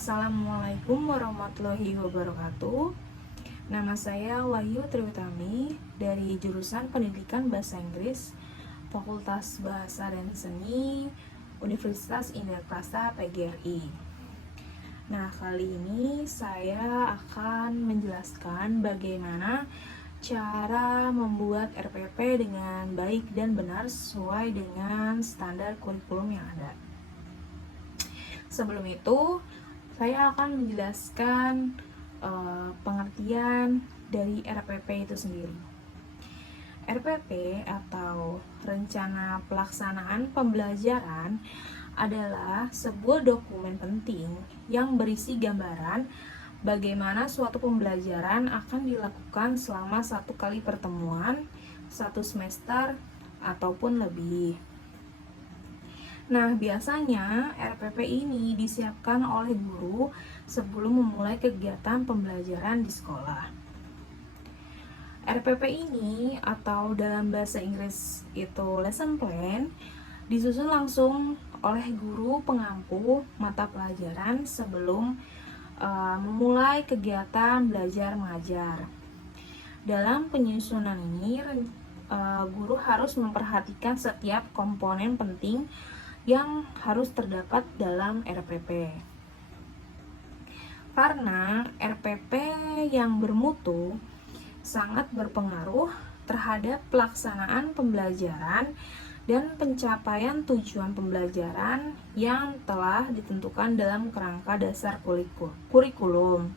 Assalamualaikum warahmatullahi wabarakatuh. Nama saya Wahyu Triwitami dari jurusan Pendidikan Bahasa Inggris, Fakultas Bahasa dan Seni, Universitas Indarprasta PGRI. Nah, kali ini saya akan menjelaskan bagaimana cara membuat RPP dengan baik dan benar sesuai dengan standar kurikulum yang ada. Sebelum itu, saya akan menjelaskan pengertian dari RPP itu sendiri. RPP atau Rencana Pelaksanaan Pembelajaran adalah sebuah dokumen penting yang berisi gambaran bagaimana suatu pembelajaran akan dilakukan selama satu kali pertemuan, satu semester, ataupun lebih. Nah, biasanya RPP ini disiapkan oleh guru sebelum memulai kegiatan pembelajaran di sekolah. RPP ini atau dalam bahasa Inggris itu lesson plan disusun langsung oleh guru pengampu mata pelajaran sebelum memulai kegiatan belajar mengajar. Dalam penyusunan ini, guru harus memperhatikan setiap komponen penting yang harus terdapat dalam RPP. Karena RPP yang bermutu sangat berpengaruh terhadap pelaksanaan pembelajaran dan pencapaian tujuan pembelajaran yang telah ditentukan dalam kerangka dasar kurikulum.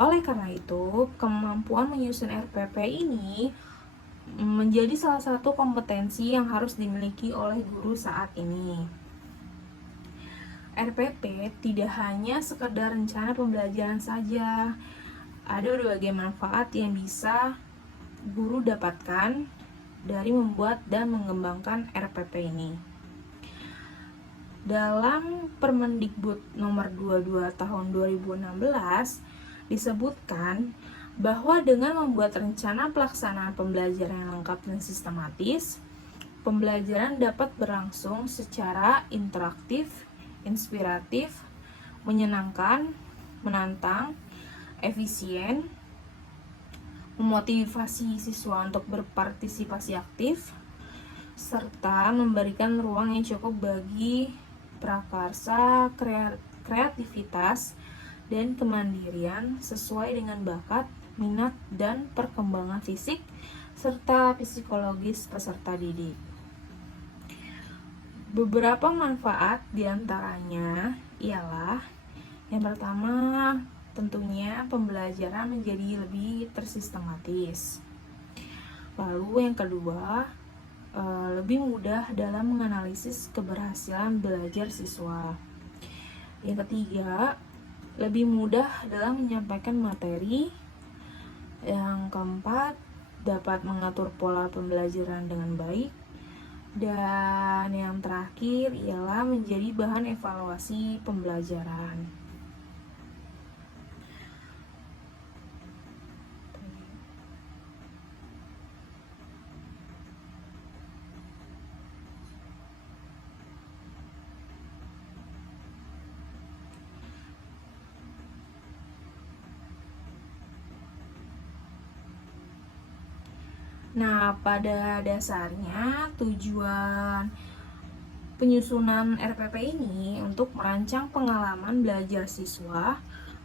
Oleh karena itu, kemampuan menyusun RPP ini menjadi salah satu kompetensi yang harus dimiliki oleh guru saat ini. RPP tidak hanya sekedar rencana pembelajaran saja. Ada berbagai manfaat yang bisa guru dapatkan dari membuat dan mengembangkan RPP ini. Dalam Permendikbud nomor 22 tahun 2016 disebutkan bahwa dengan membuat rencana pelaksanaan pembelajaran yang lengkap dan sistematis, pembelajaran dapat berlangsung secara interaktif, inspiratif, menyenangkan, menantang, efisien, memotivasi siswa untuk berpartisipasi aktif, serta memberikan ruang yang cukup bagi prakarsa, kreativitas, dan kemandirian sesuai dengan bakat, minat, dan perkembangan fisik serta psikologis peserta didik. Beberapa manfaat diantaranya ialah yang pertama, tentunya pembelajaran menjadi lebih tersistematis. Lalu yang kedua, lebih mudah dalam menganalisis keberhasilan belajar siswa. Yang ketiga, lebih mudah dalam menyampaikan materi. Yang keempat, dapat mengatur pola pembelajaran dengan baik. Dan yang terakhir ialah menjadi bahan evaluasi pembelajaran. Nah, pada dasarnya tujuan penyusunan RPP ini untuk merancang pengalaman belajar siswa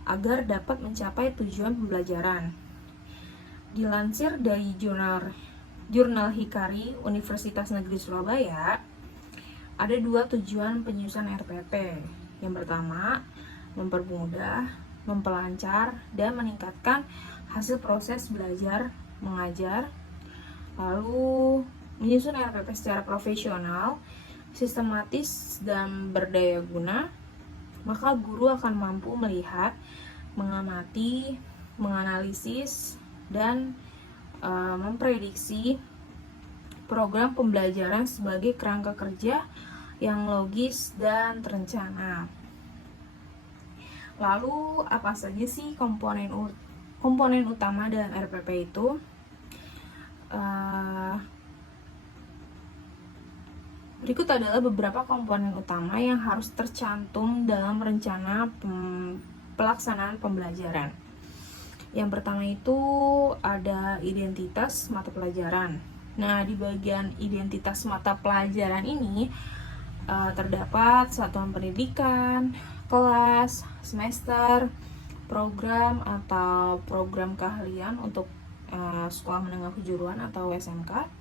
agar dapat mencapai tujuan pembelajaran. Dilansir dari Jurnal Hikari Universitas Negeri Surabaya, ada dua tujuan penyusunan RPP. Yang pertama, mempermudah, memperlancar, dan meningkatkan hasil proses belajar mengajar. Lalu, menyusun RPP secara profesional, sistematis, dan berdaya guna, maka guru akan mampu melihat, mengamati, menganalisis, dan memprediksi program pembelajaran sebagai kerangka kerja yang logis dan terencana. Lalu, apa saja sih komponen utama dalam RPP itu? Berikut adalah beberapa komponen utama yang harus tercantum dalam rencana pelaksanaan pembelajaran. Yang pertama itu ada identitas mata pelajaran. Nah, di bagian identitas mata pelajaran ini terdapat satuan pendidikan, kelas, semester, program atau program keahlian untuk sekolah menengah kejuruan atau SMK.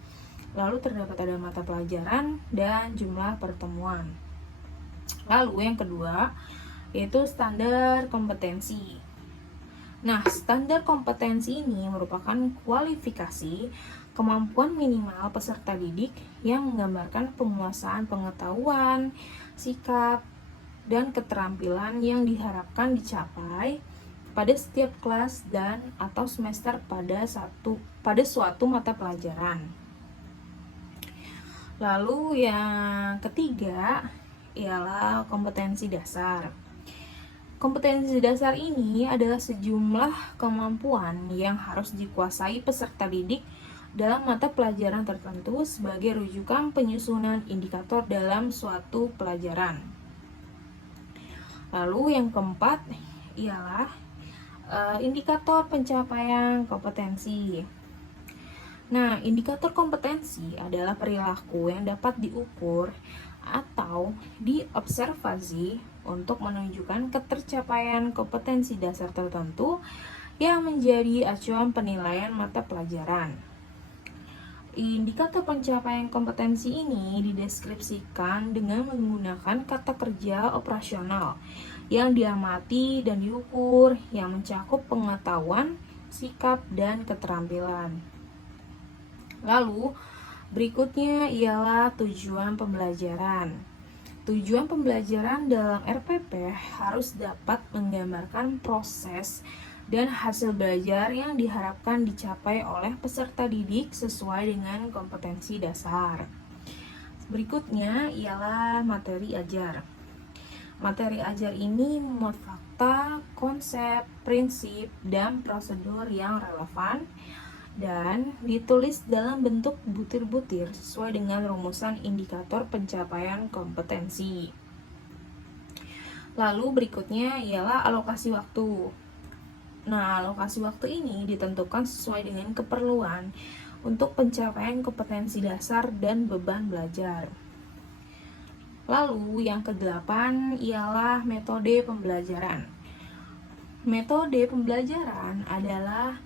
Lalu terdapat ada mata pelajaran dan jumlah pertemuan. Lalu yang kedua yaitu standar kompetensi. Nah, standar kompetensi ini merupakan kualifikasi kemampuan minimal peserta didik yang menggambarkan penguasaan pengetahuan, sikap, dan keterampilan yang diharapkan dicapai pada setiap kelas dan atau semester pada suatu mata pelajaran. Lalu yang ketiga ialah kompetensi dasar. Kompetensi dasar ini adalah sejumlah kemampuan yang harus dikuasai peserta didik dalam mata pelajaran tertentu sebagai rujukan penyusunan indikator dalam suatu pelajaran. Lalu yang keempat ialah indikator pencapaian kompetensi. Nah, indikator kompetensi adalah perilaku yang dapat diukur atau diobservasi untuk menunjukkan ketercapaian kompetensi dasar tertentu yang menjadi acuan penilaian mata pelajaran. Indikator pencapaian kompetensi ini dideskripsikan dengan menggunakan kata kerja operasional yang diamati dan diukur yang mencakup pengetahuan, sikap, dan keterampilan. Lalu, berikutnya ialah tujuan pembelajaran. Tujuan pembelajaran dalam RPP harus dapat menggambarkan proses dan hasil belajar yang diharapkan dicapai oleh peserta didik sesuai dengan kompetensi dasar. Berikutnya ialah materi ajar. Materi ajar ini memuat fakta, konsep, prinsip, dan prosedur yang relevan dan ditulis dalam bentuk butir-butir sesuai dengan rumusan indikator pencapaian kompetensi. Lalu berikutnya ialah alokasi waktu. Nah, alokasi waktu ini ditentukan sesuai dengan keperluan untuk pencapaian kompetensi dasar dan beban belajar. Lalu yang kedelapan ialah metode pembelajaran. Metode pembelajaran adalah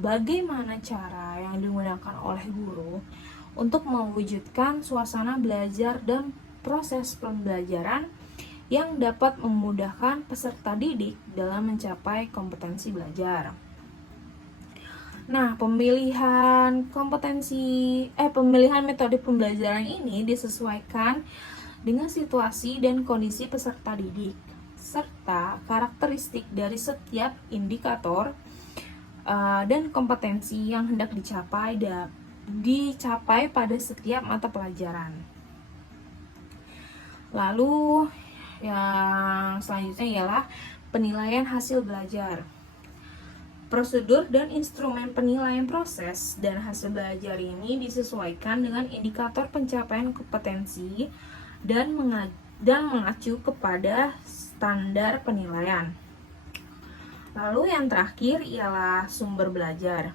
bagaimana cara yang digunakan oleh guru untuk mewujudkan suasana belajar dan proses pembelajaran yang dapat memudahkan peserta didik dalam mencapai kompetensi belajar. Nah, pemilihan metode pembelajaran ini disesuaikan dengan situasi dan kondisi peserta didik serta karakteristik dari setiap indikator dan kompetensi yang hendak dicapai pada setiap mata pelajaran. Lalu yang selanjutnya ialah penilaian hasil belajar. Prosedur dan instrumen penilaian proses dan hasil belajar ini disesuaikan dengan indikator pencapaian kompetensi dan mengacu kepada standar penilaian. Lalu yang terakhir ialah sumber belajar.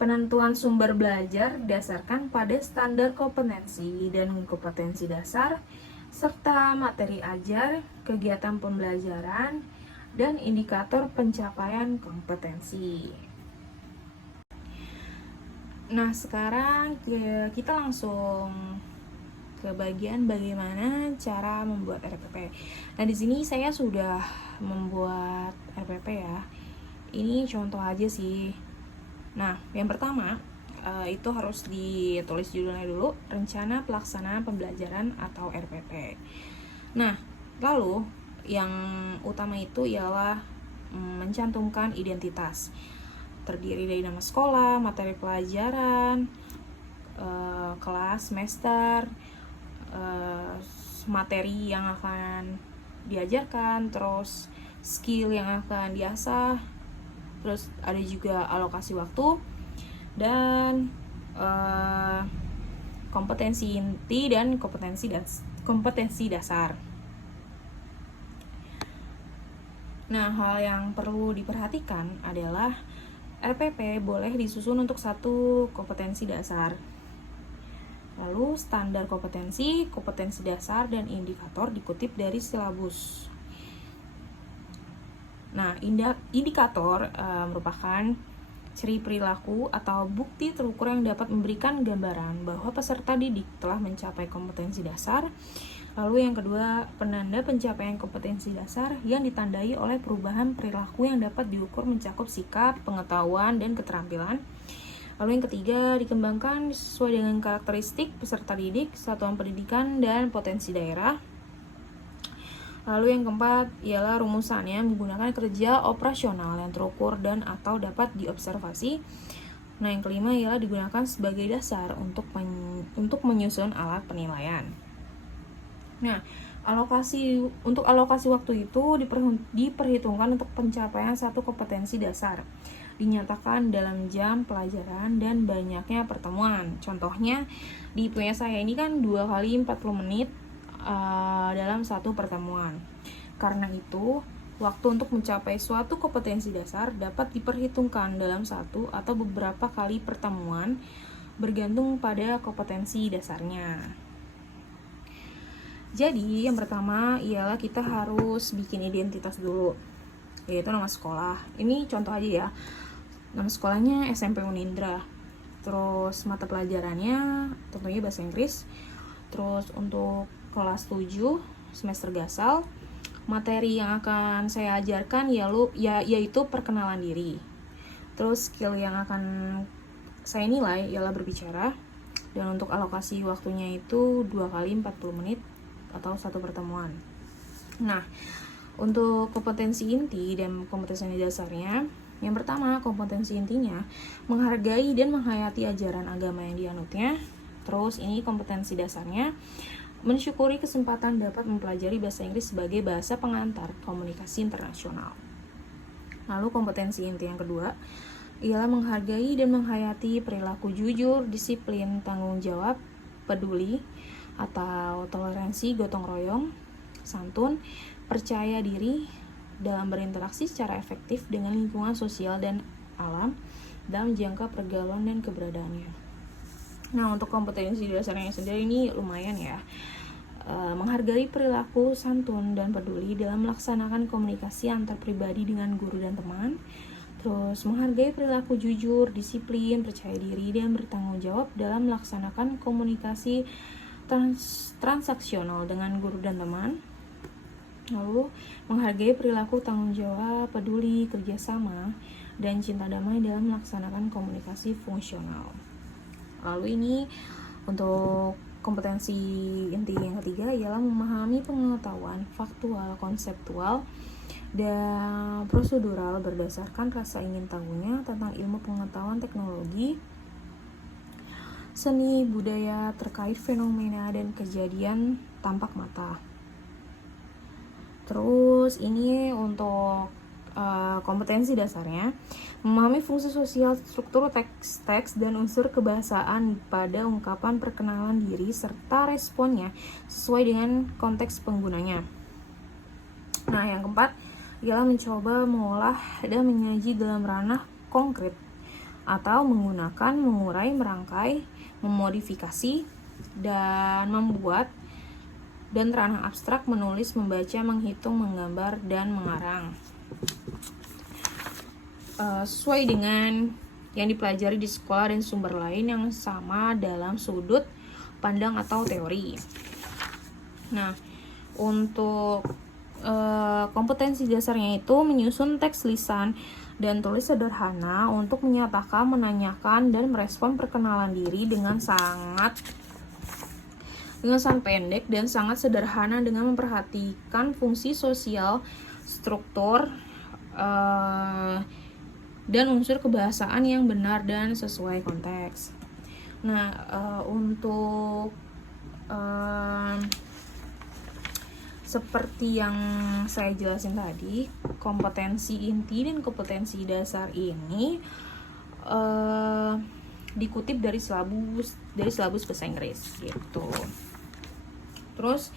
Penentuan sumber belajar didasarkan pada standar kompetensi dan kompetensi dasar, serta materi ajar, kegiatan pembelajaran, dan indikator pencapaian kompetensi. Nah, sekarang kita langsung ke bagian bagaimana cara membuat RPP. Nah, di sini saya sudah membuat RPP ya. Ini contoh aja sih. Nah, yang pertama itu harus ditulis judulnya dulu, Rencana Pelaksanaan Pembelajaran atau RPP. Nah, lalu yang utama itu ialah mencantumkan identitas. Terdiri dari nama sekolah, materi pelajaran, kelas, semester, materi yang akan diajarkan, terus skill yang akan diasah, terus ada juga alokasi waktu dan kompetensi inti dan kompetensi dasar. Nah, hal yang perlu diperhatikan adalah RPP boleh disusun untuk satu kompetensi dasar. Lalu standar kompetensi dasar, dan indikator dikutip dari silabus. Nah, indikator merupakan ciri perilaku atau bukti terukur yang dapat memberikan gambaran bahwa peserta didik telah mencapai kompetensi dasar. Lalu yang kedua, penanda pencapaian kompetensi dasar yang ditandai oleh perubahan perilaku yang dapat diukur mencakup sikap, pengetahuan, dan keterampilan. Lalu yang ketiga, dikembangkan sesuai dengan karakteristik peserta didik, satuan pendidikan, dan potensi daerah. Lalu yang keempat ialah rumusannya menggunakan kerja operasional yang terukur dan atau dapat diobservasi. Nah, yang kelima ialah digunakan sebagai dasar untuk menyusun alat penilaian. Nah, alokasi waktu itu diperhitungkan untuk pencapaian satu kompetensi dasar. Dinyatakan dalam jam pelajaran dan banyaknya pertemuan. Contohnya di punya saya ini kan 2 kali 40 menit dalam satu pertemuan. Karena itu, waktu untuk mencapai suatu kompetensi dasar dapat diperhitungkan dalam satu atau beberapa kali pertemuan bergantung pada kompetensi dasarnya. Jadi, yang pertama ialah kita harus bikin identitas dulu, yaitu nama sekolah. Ini contoh aja ya. Nama sekolahnya SMP Unindra. Terus mata pelajarannya tentunya bahasa Inggris. Terus untuk kelas 7 semester gasal, materi yang akan saya ajarkan yaitu perkenalan diri. Terus skill yang akan saya nilai ialah berbicara. Dan untuk alokasi waktunya itu 2 kali 40 menit atau satu pertemuan. Nah, untuk kompetensi inti dan kompetensi dasarnya, yang pertama, kompetensi intinya menghargai dan menghayati ajaran agama yang dianutnya. Terus ini kompetensi dasarnya mensyukuri kesempatan dapat mempelajari bahasa Inggris sebagai bahasa pengantar komunikasi internasional. Lalu kompetensi inti yang kedua ialah menghargai dan menghayati perilaku jujur, disiplin, tanggung jawab, peduli, atau toleransi, gotong royong, santun, percaya diri dalam berinteraksi secara efektif dengan lingkungan sosial dan alam dalam jangka pergaulan dan keberadaannya. Nah, untuk kompetensi dasarnya sendiri ini lumayan ya. Menghargai perilaku santun dan peduli dalam melaksanakan komunikasi antar pribadi dengan guru dan teman. Terus menghargai perilaku jujur, disiplin, percaya diri, dan bertanggung jawab dalam melaksanakan komunikasi transaksional dengan guru dan teman. Lalu menghargai perilaku tanggung jawab, peduli, kerjasama, dan cinta damai dalam melaksanakan komunikasi fungsional. Lalu ini untuk kompetensi inti yang ketiga ialah memahami pengetahuan faktual, konseptual, dan prosedural berdasarkan rasa ingin tahunya tentang ilmu pengetahuan teknologi, seni, budaya terkait fenomena dan kejadian tampak mata. Terus ini untuk kompetensi dasarnya memahami fungsi sosial, struktur teks dan unsur kebahasaan pada ungkapan perkenalan diri serta responnya sesuai dengan konteks penggunanya. Nah, yang keempat ialah mencoba mengolah dan menyaji dalam ranah konkret atau menggunakan, mengurai, merangkai, memodifikasi, dan membuat, dan ranah abstrak menulis, membaca, menghitung, menggambar, dan mengarang. Sesuai dengan yang dipelajari di sekolah dan sumber lain yang sama dalam sudut pandang atau teori. Nah, untuk kompetensi dasarnya itu menyusun teks lisan dan tulis sederhana untuk menyatakan, menanyakan, dan merespon perkenalan diri dengan sangat pendek dan sangat sederhana dengan memperhatikan fungsi sosial, struktur, dan unsur kebahasaan yang benar dan sesuai konteks. Nah, untuk seperti yang saya jelasin tadi, kompetensi inti dan kompetensi dasar ini dikutip dari silabus bahasa Inggris gitu. Terus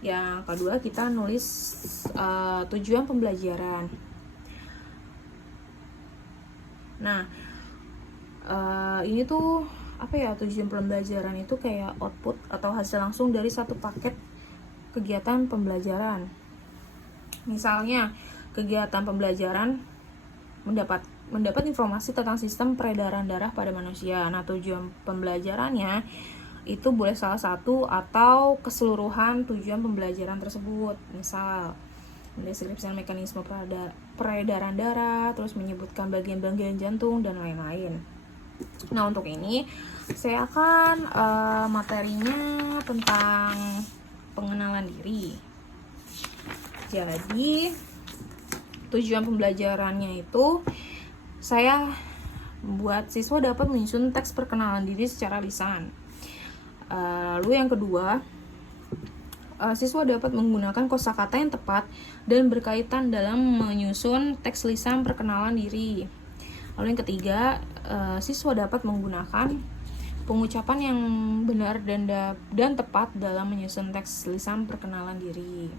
yang kedua kita nulis tujuan pembelajaran. Nah, ini tuh apa ya, tujuan pembelajaran itu kayak output atau hasil langsung dari satu paket kegiatan pembelajaran. Misalnya kegiatan pembelajaran mendapat informasi tentang sistem peredaran darah pada manusia. Nah, tujuan pembelajarannya itu boleh salah satu atau keseluruhan tujuan pembelajaran tersebut. Misal mendeskripsikan mekanisme peredaran darah, terus menyebutkan bagian-bagian jantung dan lain-lain. Nah, untuk ini saya akan materinya tentang pengenalan diri. Jadi tujuan pembelajarannya itu saya buat siswa dapat menyusun teks perkenalan diri secara lisan. Lalu yang kedua, siswa dapat menggunakan kosakata yang tepat dan berkaitan dalam menyusun teks lisan perkenalan diri. Lalu yang ketiga, siswa dapat menggunakan pengucapan yang benar dan tepat dalam menyusun teks lisan perkenalan diri.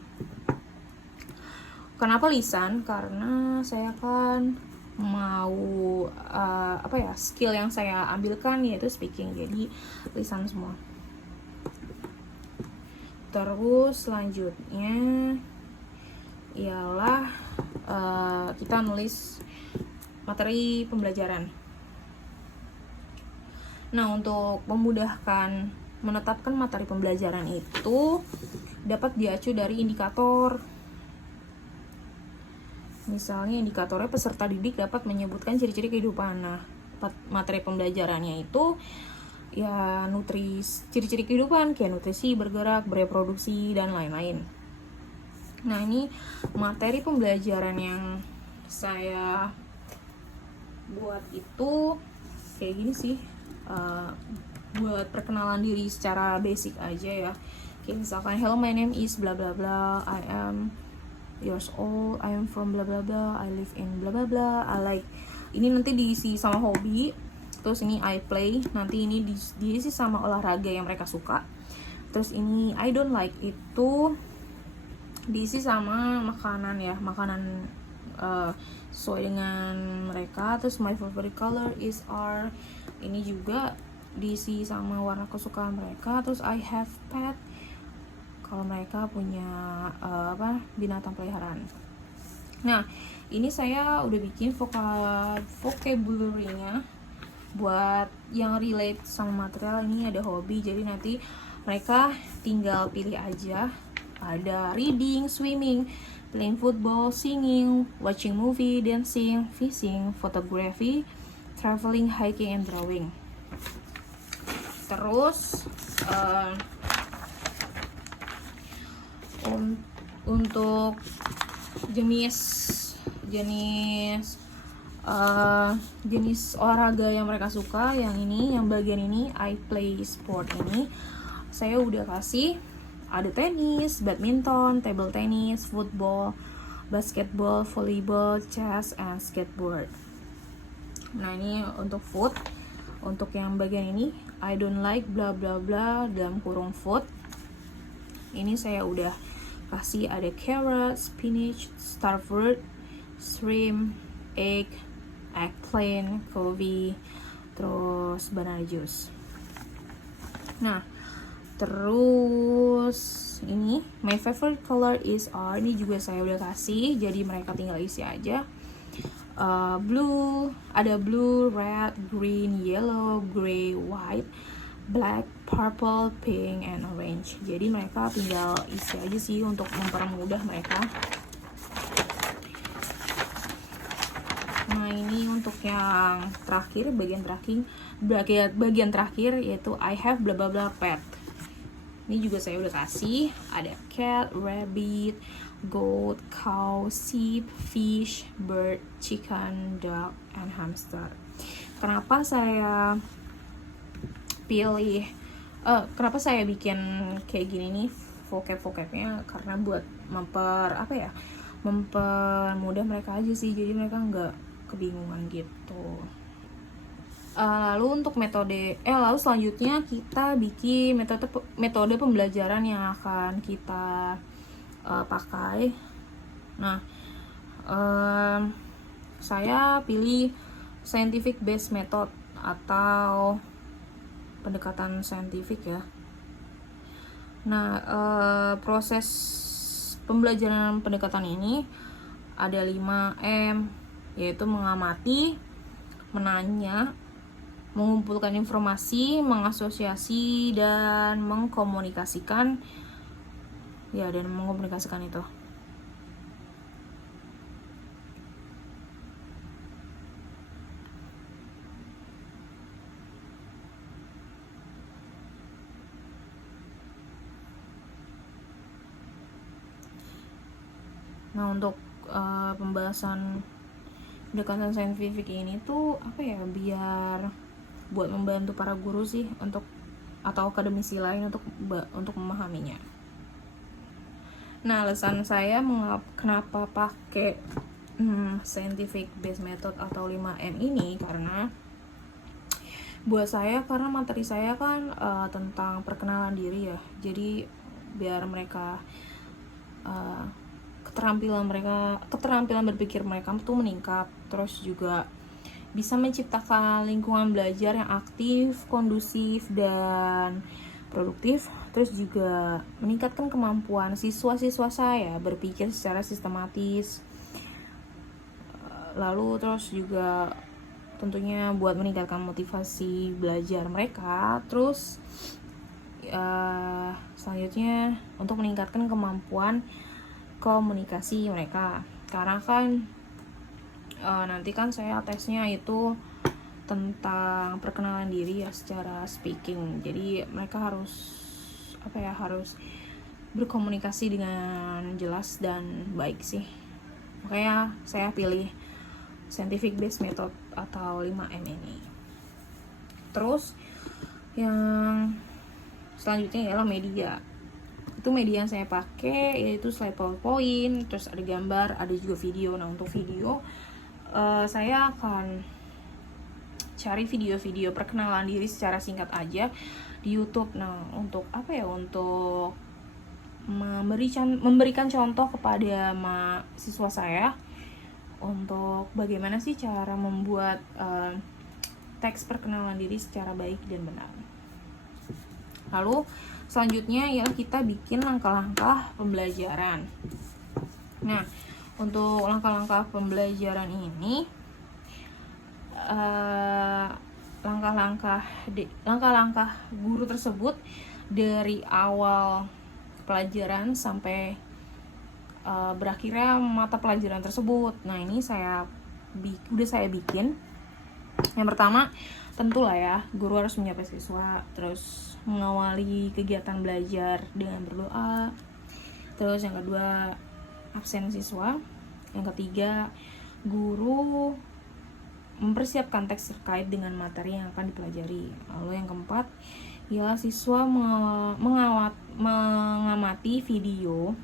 Kenapa lisan? Karena saya kan mau skill yang saya ambilkan yaitu speaking, jadi lisan semua. Terus selanjutnya ialah kita nulis materi pembelajaran. Nah, untuk memudahkan menetapkan materi pembelajaran itu dapat diacu dari indikator. Misalnya indikatornya peserta didik dapat menyebutkan ciri-ciri kehidupan. Nah, materi pembelajarannya itu ya ciri-ciri kehidupan kayak nutrisi, bergerak, bereproduksi, dan lain-lain. Nah, ini materi pembelajaran yang saya buat itu kayak gini sih, buat perkenalan diri secara basic aja ya. Kayak misalkan, hello, my name is bla bla bla, I am years old, I am from bla bla bla, I live in bla bla bla, I like. Ini nanti diisi sama hobi. Terus ini I play, nanti ini diisi sama olahraga yang mereka suka. Terus ini I don't like itu diisi sama makanan ya, makanan sesuai dengan mereka. Terus my favorite color is R, ini juga diisi sama warna kesukaan mereka. Terus I have pet, kalau mereka punya binatang peliharaan. Nah, ini saya udah bikin vocabulary-nya buat yang relate sama material ini. Ada hobi, jadi nanti mereka tinggal pilih aja. Ada reading, swimming, playing football, singing, watching movie, dancing, fishing, photography, traveling, hiking, and drawing. Terus untuk jenis olahraga yang mereka suka, yang bagian ini I play sport, ini saya udah kasih ada tenis, badminton, table tennis, football, basketball, volleyball, chess, and skateboard. Nah, ini untuk food. Untuk yang bagian ini I don't like bla bla bla dalam kurung food, ini saya udah kasih ada carrot, spinach, starfruit, shrimp, egg, eggplant, kobe, terus banana juice. Nah, terus ini my favorite color is R, ini juga saya udah kasih, jadi mereka tinggal isi aja. Blue, ada blue, red, green, yellow, gray, white, black, purple, pink, and orange. Jadi mereka tinggal isi aja sih untuk mempermudah mereka. Nah, ini untuk yang terakhir, bagian terakhir yaitu I have bla bla bla pet. Ini juga saya udah kasih, ada cat, rabbit, goat, cow, sheep, fish, bird, chicken, dog, and hamster. Kenapa saya kenapa saya bikin kayak gini nih vocabnya, karena buat mempermudah mereka aja sih, jadi mereka nggak kebingungan gitu. Lalu untuk lalu selanjutnya kita bikin metode pembelajaran yang akan kita pakai. Nah, saya pilih scientific based method atau pendekatan saintifik ya. Nah, proses pembelajaran pendekatan ini ada 5M, yaitu mengamati, menanya, mengumpulkan informasi, mengasosiasi, dan mengkomunikasikan. Ya, dan mengkomunikasikan itu. Nah, untuk pembahasan pendekatan saintifik ini tuh biar buat membantu para guru sih atau akademisi lain untuk memahaminya. Nah, alasan saya kenapa pakai scientific based method atau 5M ini karena materi saya kan tentang perkenalan diri ya. Jadi biar mereka keterampilan berpikir mereka tuh meningkat, terus juga bisa menciptakan lingkungan belajar yang aktif, kondusif, dan produktif, terus juga meningkatkan kemampuan siswa-siswa saya berpikir secara sistematis, lalu terus juga tentunya buat meningkatkan motivasi belajar mereka, terus selanjutnya untuk meningkatkan kemampuan komunikasi mereka, karena kan nanti kan saya tesnya itu tentang perkenalan diri ya secara speaking, jadi mereka harus berkomunikasi dengan jelas dan baik sih. Makanya saya pilih scientific based method atau 5M ini. Terus yang selanjutnya ialah media. Itu media yang saya pakai yaitu slide PowerPoint, terus ada gambar, ada juga video. Nah, untuk video saya akan cari video-video perkenalan diri secara singkat aja di YouTube. Nah, untuk untuk memberikan contoh kepada mahasiswa saya untuk bagaimana sih cara membuat teks perkenalan diri secara baik dan benar. Lalu selanjutnya ya kita bikin langkah-langkah pembelajaran. Nah, untuk langkah-langkah pembelajaran ini langkah-langkah guru tersebut dari awal pelajaran sampai berakhirnya mata pelajaran tersebut. Nah, ini udah saya bikin. Yang pertama, tentulah ya, guru harus menyapa siswa, terus mengawali kegiatan belajar dengan berdoa. Terus yang kedua, absen siswa. Yang ketiga, guru mempersiapkan teks terkait dengan materi yang akan dipelajari. Lalu yang keempat, ialah siswa mengamati video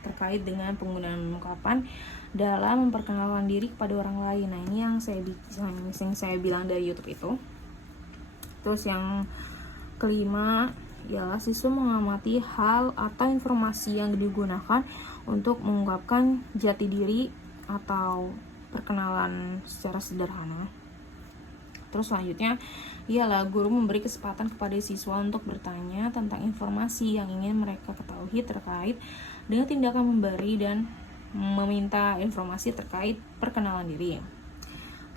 terkait dengan penggunaan ungkapan dalam memperkenalkan diri kepada orang lain. Nah, ini yang saya bilang dari YouTube itu. Terus yang kelima ialah siswa mengamati hal atau informasi yang digunakan untuk mengungkapkan jati diri atau perkenalan secara sederhana. Terus selanjutnya ialah guru memberi kesempatan kepada siswa untuk bertanya tentang informasi yang ingin mereka ketahui terkait dengan tindakan memberi dan meminta informasi terkait perkenalan diri.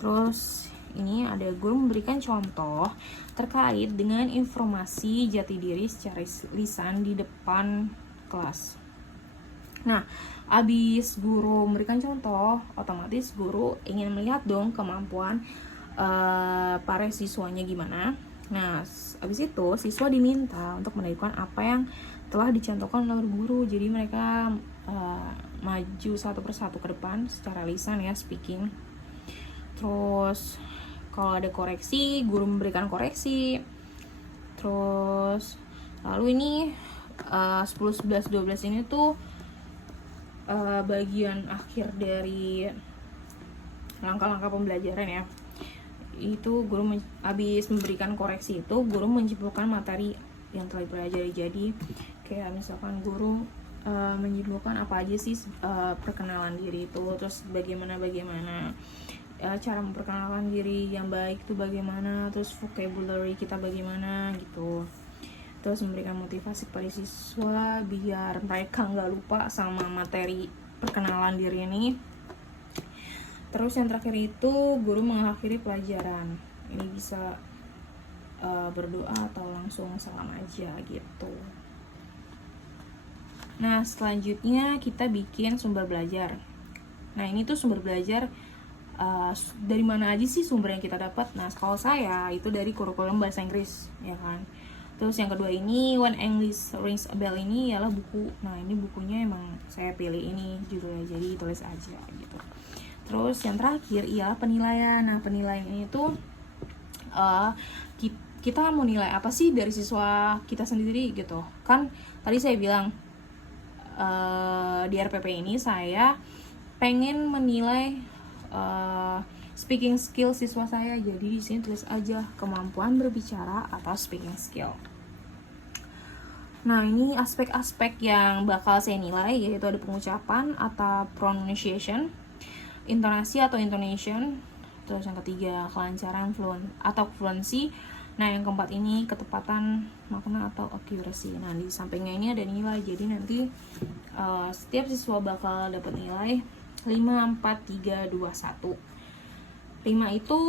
Terus ini ada guru memberikan contoh terkait dengan informasi jati diri secara lisan di depan kelas. Nah, abis guru memberikan contoh, otomatis guru ingin melihat dong kemampuan para siswanya gimana. Nah, abis itu siswa diminta untuk melakukan apa yang telah dicontohkan oleh guru. Jadi mereka maju satu persatu ke depan secara lisan ya, speaking. Terus kalau ada koreksi, guru memberikan koreksi. Terus lalu ini 10, 11, 12 ini tuh bagian akhir dari langkah-langkah pembelajaran ya. itu guru habis memberikan koreksi itu guru menyimpulkan materi yang telah dipelajari. Jadi kayak misalkan guru menyimpulkan apa aja sih perkenalan diri itu, terus bagaimana cara memperkenalkan diri yang baik itu bagaimana, terus vocabulary kita bagaimana gitu. Terus memberikan motivasi kepada siswa biar mereka nggak lupa sama materi perkenalan diri ini. Terus yang terakhir itu guru mengakhiri pelajaran. Ini bisa berdoa atau langsung salam aja gitu. Nah, selanjutnya kita bikin sumber belajar. Nah, ini tuh sumber belajar dari mana aja sih sumber yang kita dapat. Nah, kalau saya itu dari kurikulum bahasa Inggris, ya kan. Terus yang kedua ini When English Rings a Bell, ini ialah buku. Nah, ini bukunya emang saya pilih ini judulnya, jadi tulis aja gitu. Terus yang terakhir ialah penilaian. Nah, penilaian itu kita mau nilai apa sih dari siswa kita sendiri gitu. Kan tadi saya bilang di RPP ini saya pengen menilai speaking skill siswa saya. Jadi di sini tulis aja kemampuan berbicara atau speaking skill. Nah, ini aspek-aspek yang bakal saya nilai, yaitu ada pengucapan atau pronunciation, intonasi atau intonation, terus yang ketiga kelancaran fluency. Nah, yang keempat ini ketepatan makna atau accuracy. Nah, di sampingnya ini ada nilai. Jadi nanti setiap siswa bakal dapat nilai 5, 4, 3, 2, 1. 5 itu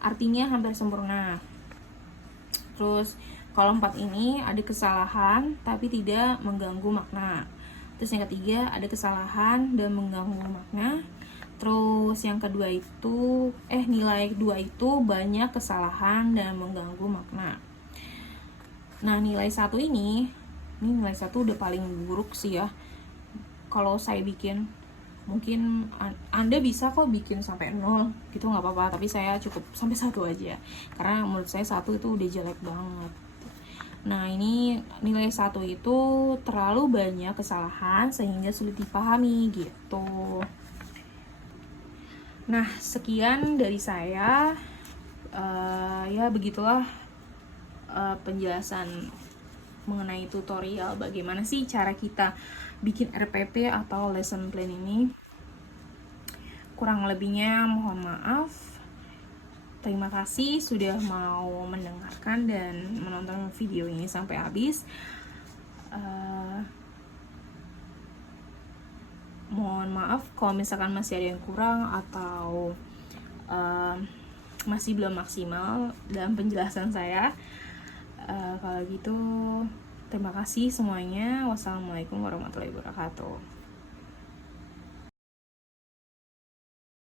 artinya hampir sempurna. Terus kalau 4 ini ada kesalahan tapi tidak mengganggu makna. Terus yang ketiga ada kesalahan dan mengganggu makna. Terus yang kedua itu nilai kedua itu banyak kesalahan dan mengganggu makna. Nah, nilai 1 ini nilai 1 udah paling buruk sih ya. Kalau saya bikin, mungkin Anda bisa kok bikin sampai 0 gitu, nggak apa-apa, tapi saya cukup sampai 1 aja. Karena menurut saya 1 itu udah jelek banget. Nah, ini nilai 1 itu terlalu banyak kesalahan sehingga sulit dipahami gitu. Nah, sekian dari saya. Ya begitulah penjelasan mengenai tutorial bagaimana sih cara kita bikin RPP atau lesson plan ini. Kurang lebihnya mohon maaf. Terima kasih sudah mau mendengarkan dan menonton video ini sampai habis. Mohon maaf kalau misalkan masih ada yang kurang atau masih belum maksimal dalam penjelasan saya. Kalau gitu, terima kasih semuanya. Wassalamualaikum warahmatullahi wabarakatuh.